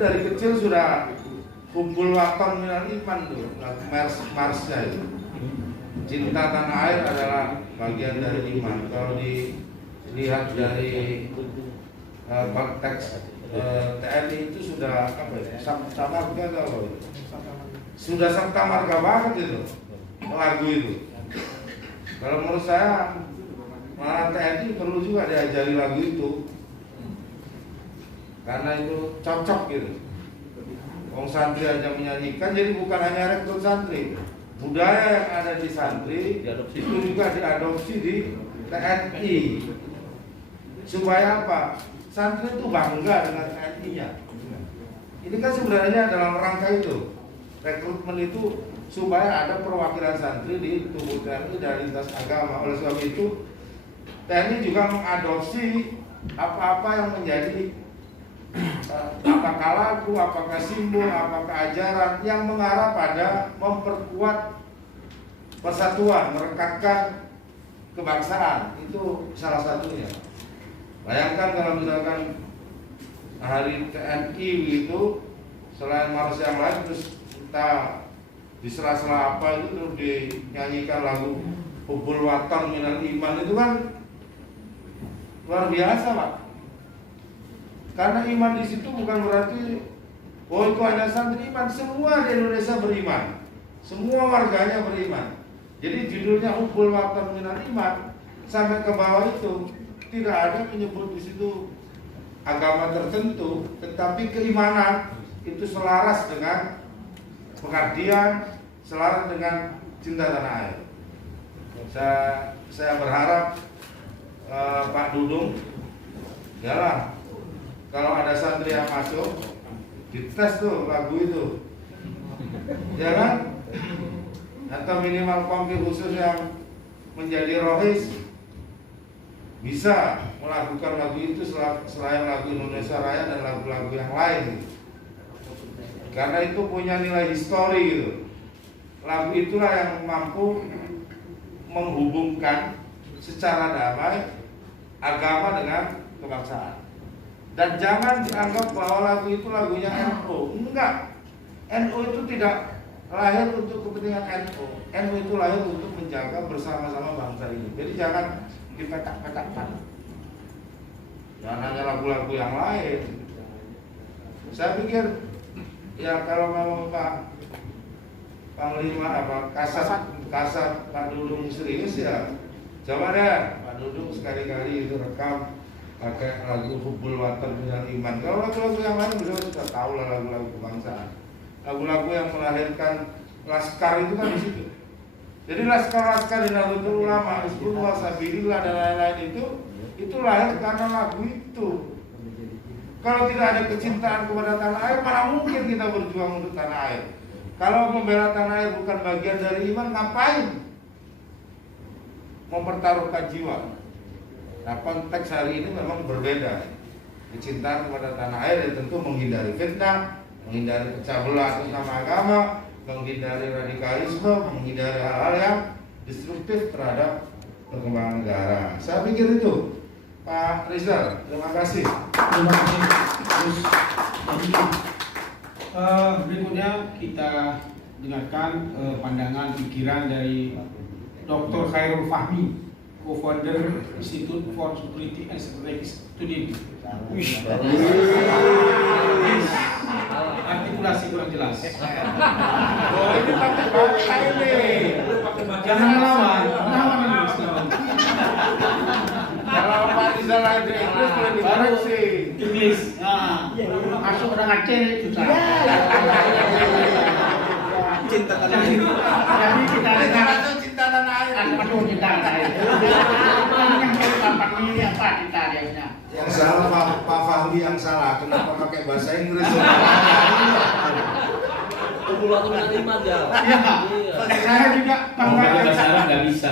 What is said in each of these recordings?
dari kecil sudah kumpul waton minal iman tuh, Marsnya itu. Cinta tanah air adalah bagian dari iman. Kalau dilihat dari konteks TNI itu sudah apa ya? Sama juga kalau sudah serta marga banget itu lagu itu. Kalau menurut saya malah TNI perlu juga diajari lagu itu karena itu cocok gitu. Wong santri aja menyanyikan, jadi bukan hanya rekrut santri, budaya yang ada di santri itu juga diadopsi di TNI. Supaya apa? Santri itu bangga dengan TNI-nya. Ini kan sebenarnya dalam rangka itu, rekrutmen itu supaya ada perwakilan santri di tubuh TNI dari lintas agama. Oleh sebab itu, TNI juga mengadopsi apa-apa yang menjadi apakah lagu, apakah simbol, apakah ajaran yang mengarah pada memperkuat persatuan, merekatkan kebangsaan. Itu salah satunya. Bayangkan kalau misalkan hari TNI itu selain mars yang lain terus kita di sela-sela apa itu terus dinyanyikan lagu Hubul Waton Minal Iman, itu kan luar biasa, Pak. Karena iman di situ bukan berarti oh itu hanya santri iman, semua di Indonesia beriman, semua warganya beriman. Jadi judulnya Hubul Waton Minal Iman sampai ke bawah itu tidak ada menyebut di situ agama tertentu, tetapi keimanan itu selaras dengan pengabdian, selaras dengan cinta tanah air. Saya berharap Pak Dudung, yalah, kalau ada santri yang masuk, dites tuh lagu itu, ya kan? Atau minimal kompi khusus yang menjadi rohis bisa melakukan lagu itu selain lagu Indonesia Raya dan lagu-lagu yang lain, karena itu punya nilai histori gitu. Lagu itulah yang mampu menghubungkan secara damai agama dengan kebangsaan. Dan jangan dianggap bahwa lagu itu lagunya NU. Enggak, NU itu tidak lahir untuk kepentingan NU. NU itu lahir untuk menjaga bersama-sama bangsa ini. Jadi jangan dipetak-petakkan. Jangan hanya lagu-lagu yang lain. Saya pikir ya kalau mau Pak Panglima kasat Pak Dudung serius ya, coba deh Pak Dudung sekali-kali itu rekam pakai lagu Hubul Waton Minal Iman. Kalau lagu-lagu yang lain beliau sudah tahu lah lagu-lagu kebangsaan. Lagu-lagu yang melahirkan laskar itu kan di situ. Jadi laskar-laskar di Nahdlatul Ulama, Hizbullah, Sabilillah dan lain-lain itu lahir karena lagu itu. Kalau tidak ada kecintaan kepada tanah air, mana mungkin kita berjuang untuk tanah air. Kalau membela tanah air bukan bagian dari iman, ngapain mempertaruhkan jiwa? Nah, konteks hari ini memang berbeda. Kecintaan kepada tanah air ya tentu menghindari fitnah, menghindari pecah belah atas nama agama, menghindari radikalisme, menghindari hal-hal yang destruktif terhadap perkembangan negara. Saya pikir itu, Pak Rizal. Terima kasih. Terima kasih. Terus, berikutnya kita dengarkan pandangan pikiran dari Dr. Khairul Fahmi, co-founder Institute for Security and Strategic Studies. Artikulasi kurang jelas. Oh, ini pakai bahasa ini. Jangan melawan. Kalau Pak Rizal ada Inggris boleh dikoreksi. Inggris. Masuk orang Aceh susah. Cinta tanah air. Jadi kita Itu cinta tanah air. Aduh, cinta tanah air. Ini apa cinta dia? Yang salah Pak Fahmi yang salah. Kenapa pakai bahasa Inggris? Hubul Waton Minal Iman ya. Iya. Saya juga bangga. Bahasa Arab nggak bisa.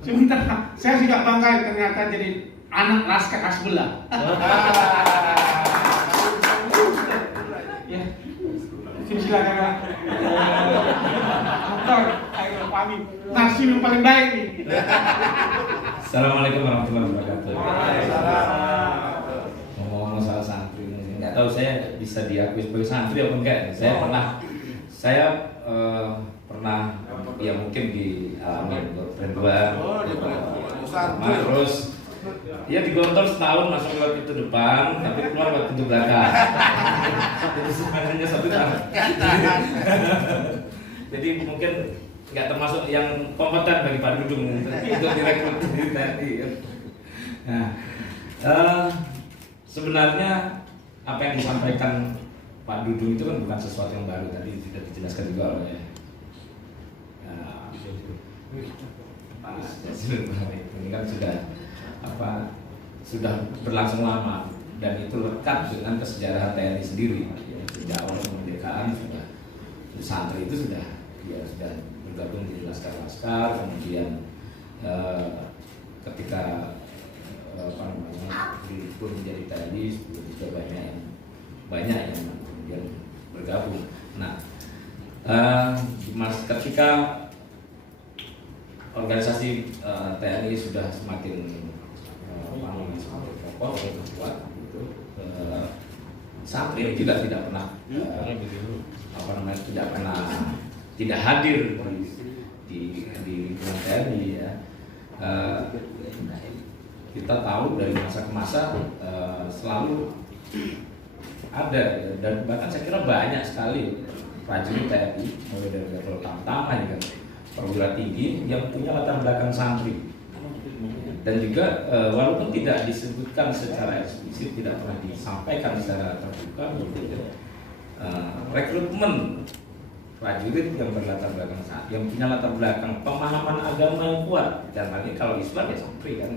Sebentar, saya juga bangga ternyata jadi anak laskar Hasbullah. Ya, silakan Pak. Dokter Khairul Fahmi, nasi yang paling baik nih. Assalamualaikum warahmatullahi wabarakatuh. Waalaikumsalam. Ngomong masalah santri ini nggak tahu saya bisa diakui sebagai santri apa enggak. Saya pernah ya mungkin di Ridwan, santri. terus ya digontor setahun masuk lewat pintu depan tapi keluar lewat pintu belakang. Jadi sebenarnya 1 tahun. Jadi mungkin nggak termasuk yang kompeten bagi Pak Dudung untuk direkrut di TNI. Nah, sebenarnya apa yang disampaikan Pak Dudung itu kan bukan sesuatu yang baru, tadi sudah dijelaskan juga oleh Pak Jazilul Barit. Ini kan sudah berlangsung lama dan itu lekat dengan kesejarahan TNI sendiri. Sejak awal kemerdekaan sudah santri itu sudah bergabung di laskar-laskar, kemudian ketika pun menjadi TNI juga banyak yang kemudian bergabung. Nah, ketika organisasi TNI sudah semakin kokoh dan kuat, santri juga tidak pernah tidak hadir di lingkungan TNI ya. Kita tahu dari masa ke masa selalu ada dan bahkan saya kira banyak sekali prajurit TNI mulai dari level pertama hingga perwira tinggi yang punya latar belakang santri. Dan juga walaupun tidak disebutkan secara eksplisit, tidak pernah disampaikan secara terbuka, rekrutmen prajurit yang berlatar belakang yang punya latar belakang pemahaman agama yang kuat, dan lagi kalau Islam ya santri kan.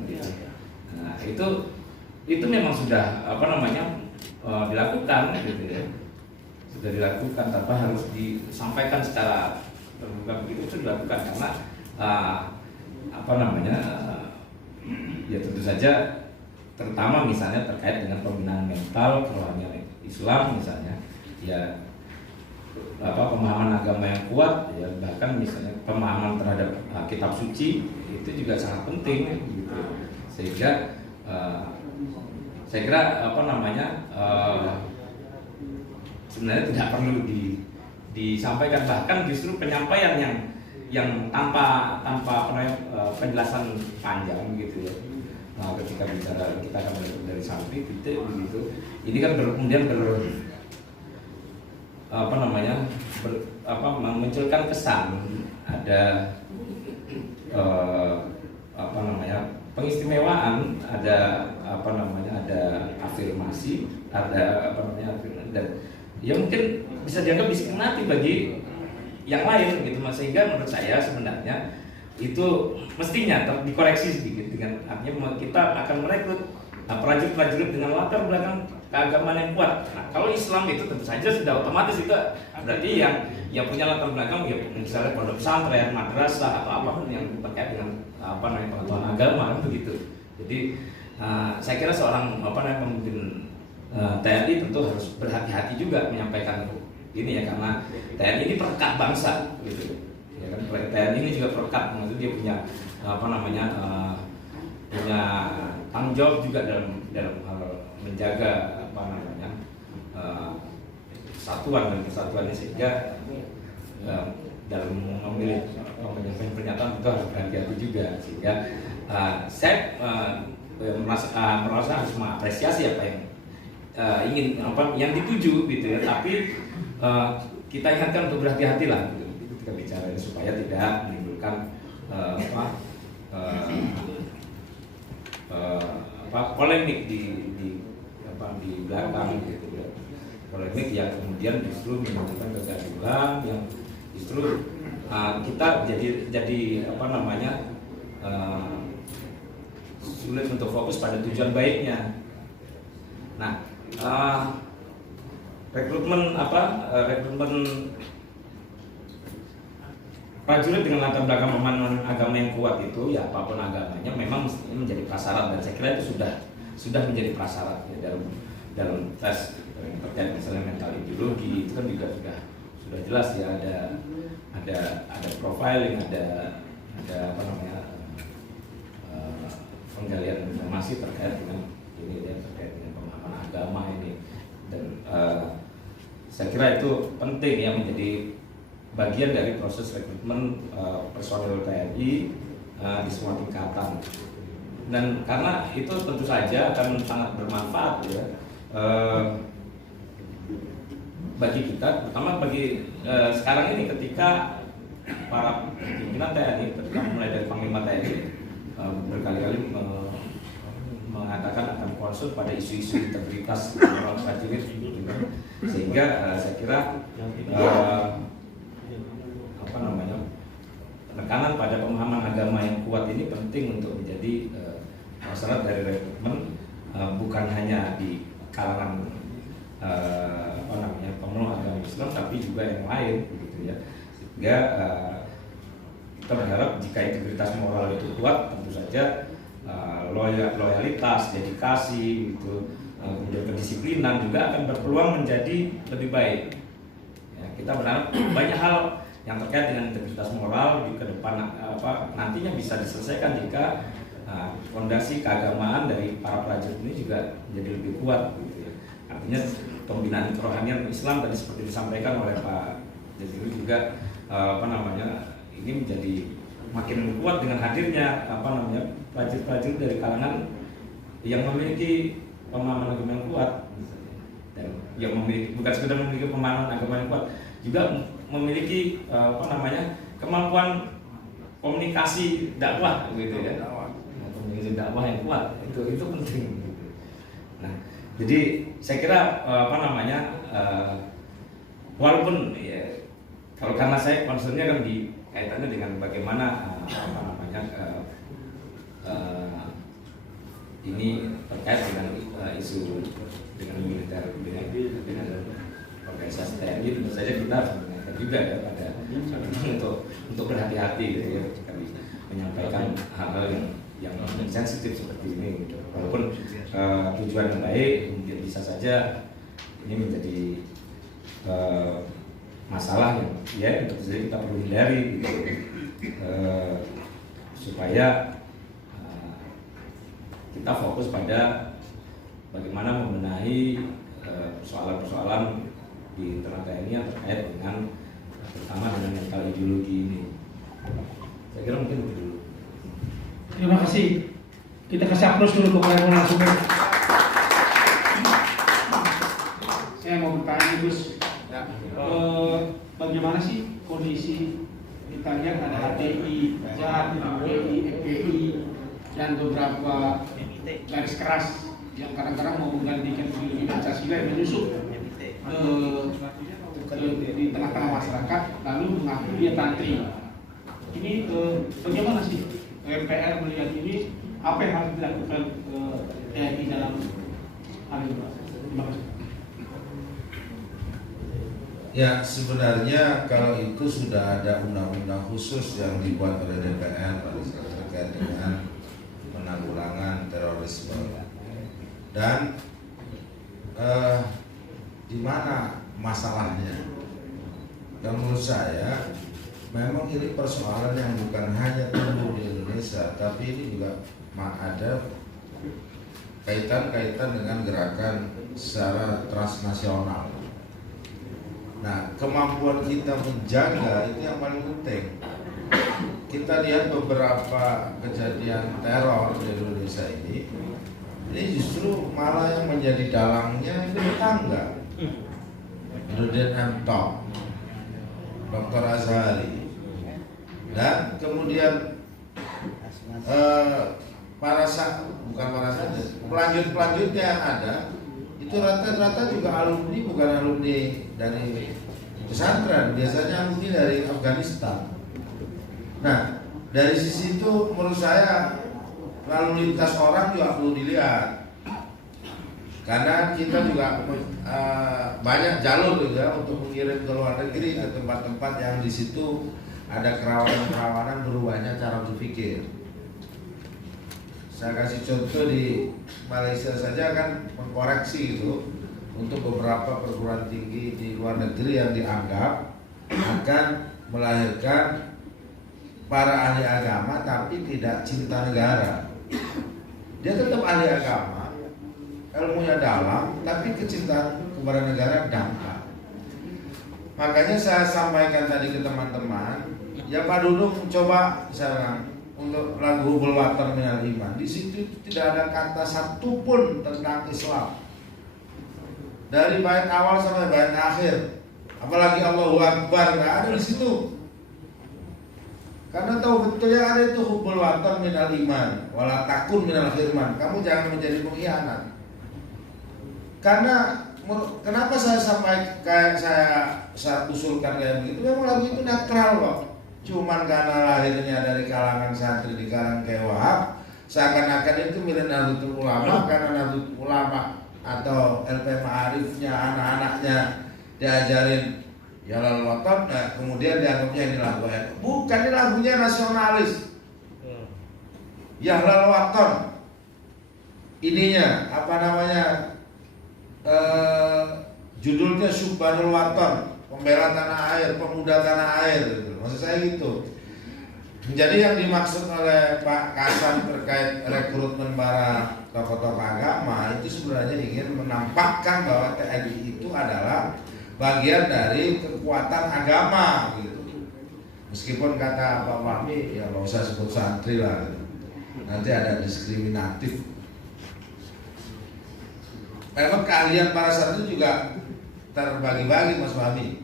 Nah, itu memang sudah dilakukan gitu ya. Sudah dilakukan tanpa harus disampaikan secara terbuka begitu, itu dilakukan karena ya tentu saja terutama misalnya terkait dengan pembinaan mental kerohanian Islam misalnya ya pemahaman agama yang kuat ya, bahkan misalnya pemahaman terhadap kitab suci itu juga sangat penting gitu. Sehingga saya kira sebenarnya tidak perlu disampaikan, bahkan justru penyampaian yang tanpa penjelasan panjang gitu ya. Nah, ketika bicara kita akan melihat dari santri titik begitu, ini kan kemudian memunculkan kesan ada pengistimewaan, ada ada afirmasi, ada dan ya mungkin bisa dianggap diskriminatif bagi yang lain gitu Mas. Sehingga menurut saya sebenarnya itu mestinya dikoreksi sedikit dengan artinya kita akan merekrut prajurit-prajurit dengan latar belakang keagamaan yang kuat. Nah, kalau Islam itu tentu saja sudah otomatis itu berarti yang punya latar belakang ya misalnya pondok pesantren, madrasah atau apapun yang terkait dengan pengetahuan agama kan begitu. Jadi saya kira seorang pemimpin TNI tentu harus berhati-hati juga menyampaikan ini ya, karena TNI ini perekat bangsa gitu. Ya kan, TNI ini juga perekat, maksudnya dia punya punya tanggung jawab juga dalam hal menjaga kesatuan dan kesatuannya, sehingga dalam memilih menyampaikan pernyataan itu harus berhati-hati juga. Sehingga saya merasa harus mengapresiasi apa yang yang dituju gitu ya, tapi kita ingatkan untuk berhati-hati lah gitu, ketika bicara supaya tidak menimbulkan polemik di belakang gitu ya. Polemik yang kemudian justru menimbulkan kegaduhan, yang justru kita jadi sulit untuk fokus pada tujuan baiknya. Nah, rekrutmen prajurit dengan latar belakang pemahaman agama yang kuat itu ya apapun agamanya memang mestinya menjadi prasyarat, dan saya kira itu sudah menjadi prasyarat ya, dalam tes yang terkait misalnya mental ideologi itu kan juga sudah jelas ya, ada profiling, ada penggalian informasi terkait dengan ini ya, terkait dengan pemahaman agama ini, dan saya kira itu penting ya, menjadi bagian dari proses rekrutmen personil TNI di semua tingkatan. Dan karena itu tentu saja akan sangat bermanfaat ya bagi kita, terutama bagi sekarang ini ketika para pimpinan TNI, terutama mulai dari Panglima TNI berkali-kali mengatakan akan concern pada isu-isu integritas orang prajurit, sehingga saya kira penekanan pada pemahaman agama yang kuat ini penting untuk menjadi syarat dari rekrutmen, bukan hanya di kalangan pemeluk agama Islam, tapi juga yang lain, gitu ya. Sehingga kita berharap jika integritas moral itu kuat, tentu saja loyalitas, dedikasi, gitu, kemudian kedisiplinan juga akan berpeluang menjadi lebih baik. Ya, kita berharap banyak hal yang terkait dengan integritas moral di ke depan nantinya bisa diselesaikan jika fondasi keagamaan dari para prajurit ini juga menjadi lebih kuat, gitu ya. Artinya pembinaan kerohanian Islam tadi seperti disampaikan oleh Pak Jazilul juga ini menjadi makin kuat dengan hadirnya prajurit-prajurit dari kalangan yang memiliki pemahaman agama yang kuat, dan yang memiliki, bukan sekedar memiliki pemahaman agama yang kuat, juga memiliki kemampuan komunikasi dakwah, gitu ya, komunikasi dakwah yang kuat, itu penting. Nah, jadi saya kira walaupun ya, kalau karena saya concernnya kan di kaitannya dengan bagaimana ini terkait dengan isu dengan militer, dengan organisasi TNI, tentu saja kita harus mengingatkan juga ya pada untuk berhati-hati, gitu ya, kami menyampaikan hal-hal yang sensitif seperti ini, gitu. Walaupun tujuan yang baik, mungkin bisa saja ini menjadi masalah yang ya tentu saja kita perlu hindari, gitu, supaya kita fokus pada bagaimana membenahi persoalan-persoalan di internal TNI yang terkait dengan terutama dengan mental ideologi ini. Saya kira mungkin itu dulu. Terima kasih. Kita kasih aplaus dulu kepada narasumber. Saya mau bertanya, Gus. Bagaimana sih kondisi kita lihat ada HTI, JAD, UPI, FPI, dan beberapa garis keras yang kadang-kadang mau menggantikan ideologi Pancasila yang menyusup di tengah-tengah masyarakat, lalu mengaku dia tantri. Ini bagaimana sih MPR melihat ini? Apa yang harus dilakukan TNI dalam hal ini? Terima kasih. Ya, sebenarnya kalau itu sudah ada undang-undang khusus yang dibuat oleh DPR terkait dengan penanggulangan terorisme. Dan di mana masalahnya? Dan menurut saya memang ini persoalan yang bukan hanya tumbuh di Indonesia, tapi ini juga ada kaitan-kaitan dengan gerakan secara transnasional. Nah, kemampuan kita menjaga itu yang paling penting. Kita lihat beberapa kejadian teror di Indonesia ini justru malah yang menjadi dalangnya itu tetangga. Nurdin M. Top, Dr. Azhari, dan kemudian pelanjut-pelanjutnya yang ada itu rata-rata juga alumni, bukan alumni dari pesantren, biasanya alumni dari Afghanistan. Nah, dari sisi itu menurut saya lalu lintas orang juga perlu dilihat, karena kita juga banyak jalur ya untuk mengirim ke luar negeri, ke tempat-tempat yang di situ ada kerawanan-kerawanan berubahnya cara berpikir. Saya kasih contoh di Malaysia saja kan mengkoreksi itu untuk beberapa perguruan tinggi di luar negeri yang dianggap akan melahirkan para ahli agama tapi tidak cinta negara. Dia tetap ahli agama, ilmunya dalam, tapi kecintaan kepada negara dangkal. Makanya saya sampaikan tadi ke teman-teman, ya Pak Dudung coba misalnya untuk lagu Hubul Watar Minal Iman, di situ tidak ada kata satu pun tentang Islam. Dari bait awal sampai bait akhir, apalagi Allahu Akbar nggak ada di situ. Karena tahu betul yang ada itu Hubul Watar Minal Iman, wala takun minal khirman. Kamu jangan menjadi pengkhianat. Karena kenapa saya sampai kayak saya usulkan kayak begitu? Memang lagu itu netral kok. Cuman karena lahirnya dari kalangan santri di kalangan Kiai Wahab, seakan-akan itu milik Nahdlatul Ulama karena Nahdlatul Ulama atau LP Ma'arifnya anak-anaknya diajarin Jalal Waton, nah kemudian dianggapnya ini lagu NU. Bukan, ini lagunya nasionalis. Jalal Waton. Ininya apa namanya? Judulnya Subhanul Waton, pembela tanah air, pemuda tanah air gitu. Maksud saya gitu. Jadi yang dimaksud oleh Pak Kasan terkait rekrutmen para tokoh-tokoh agama itu sebenarnya ingin menampakkan bahwa TNI itu adalah bagian dari kekuatan agama gitu. Meskipun kata Pak Fahmi ya nggak usah sebut santri lah gitu. Nanti ada diskriminatif. Memang keahlian para santri juga terbagi-bagi Mas Fahmi.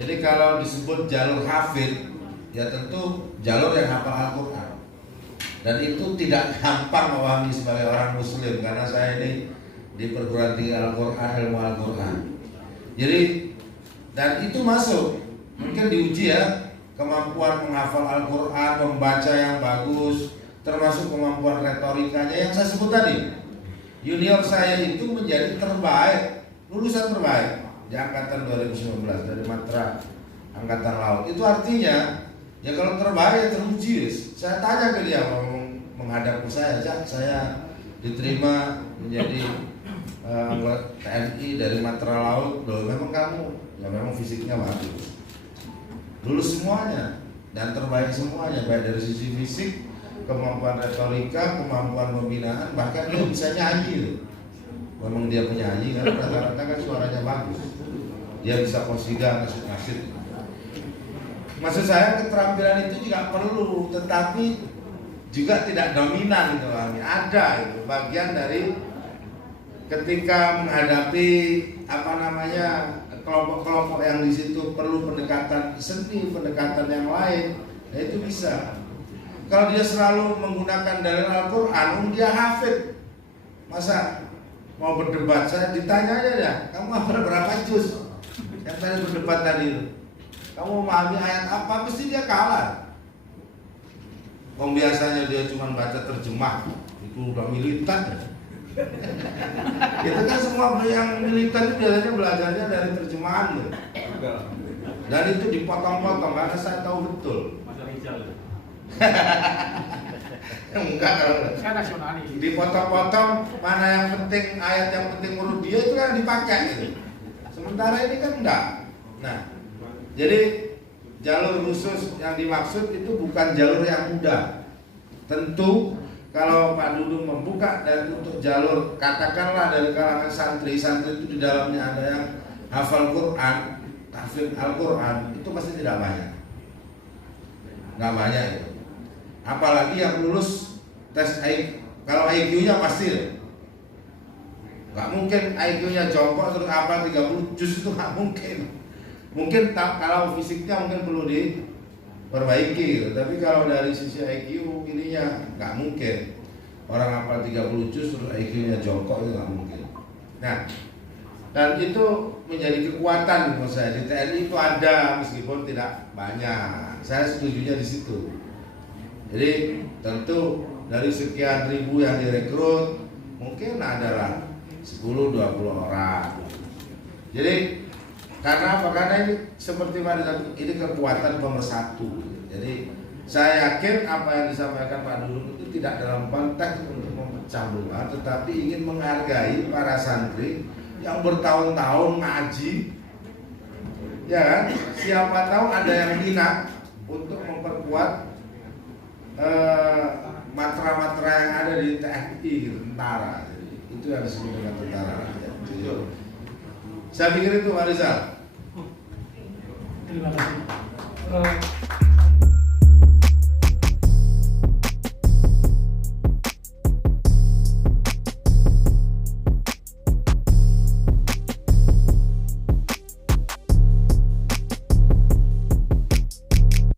Jadi kalau disebut jalur hafid, ya tentu jalur yang hafal Al-Quran. Dan itu tidak gampang memahami sebagai orang Muslim, karena saya ini di perguruan tinggi Al-Quran, ilmu Al-Quran. Jadi dan itu masuk, mungkin diuji ya, kemampuan menghafal Al-Quran, membaca yang bagus, termasuk kemampuan retorikanya yang saya sebut tadi. Junior saya itu menjadi terbaik, lulusan terbaik di angkatan 2019 dari Matra Angkatan Laut. Itu artinya ya kalau terbaik teruji. Saya tanya ke dia menghadap ke saya diterima menjadi anggota TNI dari Matra Laut. Loh, memang kamu ya memang fisiknya bagus, lulus semuanya dan terbaik semuanya, baik dari sisi fisik, kemampuan retorika, kemampuan pembinaan, bahkan dia bisa nyanyi. Memang dia penyanyi kan, rata-rata kan suaranya bagus. Dia bisa qasidah, nasyid. Maksud saya keterampilan itu juga perlu, tetapi juga tidak dominan gitu. Ada itu bagian dari ketika menghadapi apa namanya kelompok-kelompok yang di situ perlu pendekatan seni, pendekatan yang lain, ya itu bisa. Kalau dia selalu menggunakan dalil Al-Quran, dia hafid. Masa mau berdebat, saya ditanya aja ya, kamu hafal berapa juz? Yang tadi berdebat tadi itu, kamu memahami ayat apa? Pasti dia kalah. Biasanya dia cuma baca terjemah, itu udah militan. Itu kan semua yang militan itu biasanya belajarnya dari terjemahan ya. Dan itu dipotong-potong karena saya tahu betul. Enggak, kalau Saya nasionalis. dipotong-potong mana yang penting, ayat yang penting menurut dia itu kan dipakai gitu. Sementara ini kan enggak. Nah, jadi jalur khusus yang dimaksud itu bukan jalur yang mudah. Tentu kalau Pak Dudung membuka dan untuk jalur katakanlah dari kalangan santri itu di dalamnya ada yang hafal Quran, tahfidz Al-Quran, itu pasti tidak banyak. Nggak banyak itu. Apalagi yang lulus tes IQ, kalau IQ-nya pasti nggak mungkin IQ-nya jongkok terus apa 30 juz, itu nggak mungkin. Mungkin kalau fisiknya mungkin perlu diperbaiki gitu. Tapi kalau dari sisi IQ ininya nggak mungkin. Orang hafal 30 juz terus IQ-nya jongkok, itu nggak mungkin. Nah, dan itu menjadi kekuatan menurut saya. Di TNI itu ada meskipun tidak banyak. Saya setujunya di situ. Jadi tentu dari sekian ribu yang direkrut mungkin adalah 10-20 orang. Jadi karena apa? Karena ini seperti ini kekuatan pemersatu. Jadi saya yakin apa yang disampaikan Pak Dudung itu tidak dalam konteks untuk memecah belah, tetapi ingin menghargai para santri yang bertahun-tahun ngaji. Ya kan? Siapa tahu ada yang minat untuk memperkuat matra-matra yang ada di TNI, tentara. Jadi, itu yang disebut dengan tentara rakyat. Saya pikir itu Pak Rizal. Terima kasih.